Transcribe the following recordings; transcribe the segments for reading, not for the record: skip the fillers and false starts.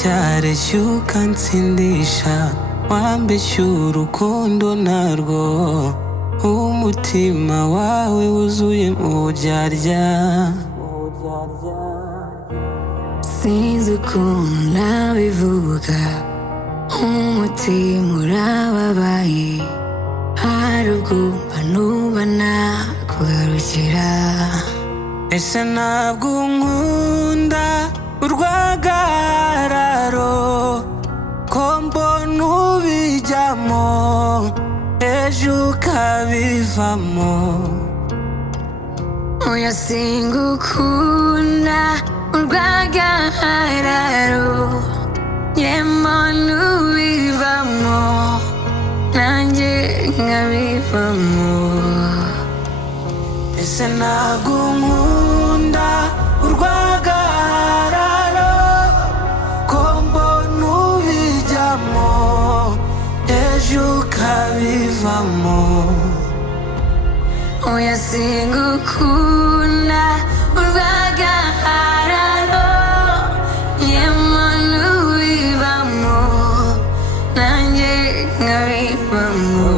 cyareshya ukansindisha, wambeshya urukundo narwo, umutima wawe wuzuye uburyarya. Sinzi ukuntu nabivuga, umutima urababaye, hari ubwo mba numva nakugarukira. Ese ntabwo unkunda urwagararo, ko mbona ubijyamo ejo ukabivamo. Oya singukunda urwagararo, nyemo n'ubivamo nanjye nkabivamo. Ese ntabwo unkunda urwagararo, ko mbona ubijyamo ejo ukabivamo. Oya singukunda urwagararo, nyemo n'ubivamo nanjye nkabivamo.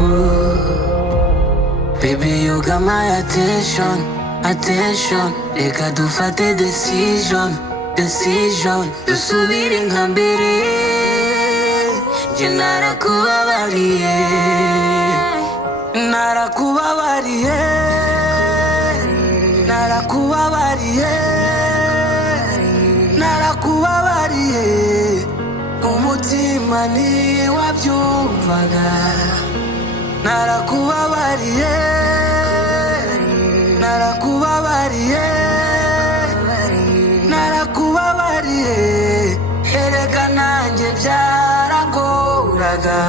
Baby, you got my attention, attention. Reka dufate decision, decision. Dusubire nka mbere, njye narakubabariye, narakubabariye, narakubabariye, narakubabariye. Umutima ntiwabyumvaga, narakubabariye, narakubabariye, narakubabariye. Erega nanjye byaragoraga.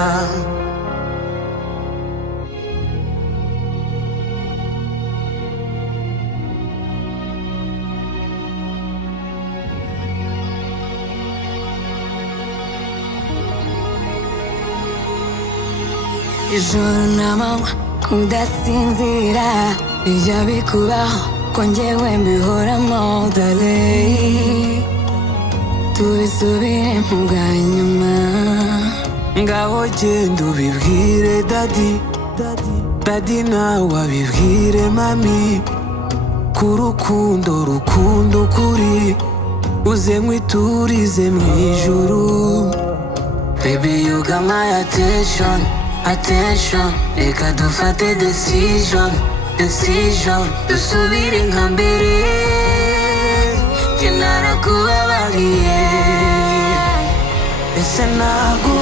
Ijoro n'amanywa kudasinzira bijya bikubaho ko njyewe mbihoramo dale, tubisubiremo bwa nyuma. Ngaho genda ubibwire dadi, dadi nawe abibwire mami, ku rukundo rukundo kuri uze nkwiturize mu ijuru. Baby, you got my attention, attention. Reka dufate decision, decision. Dusubire nka mbere, njye narakubabariye. Ese ntabwo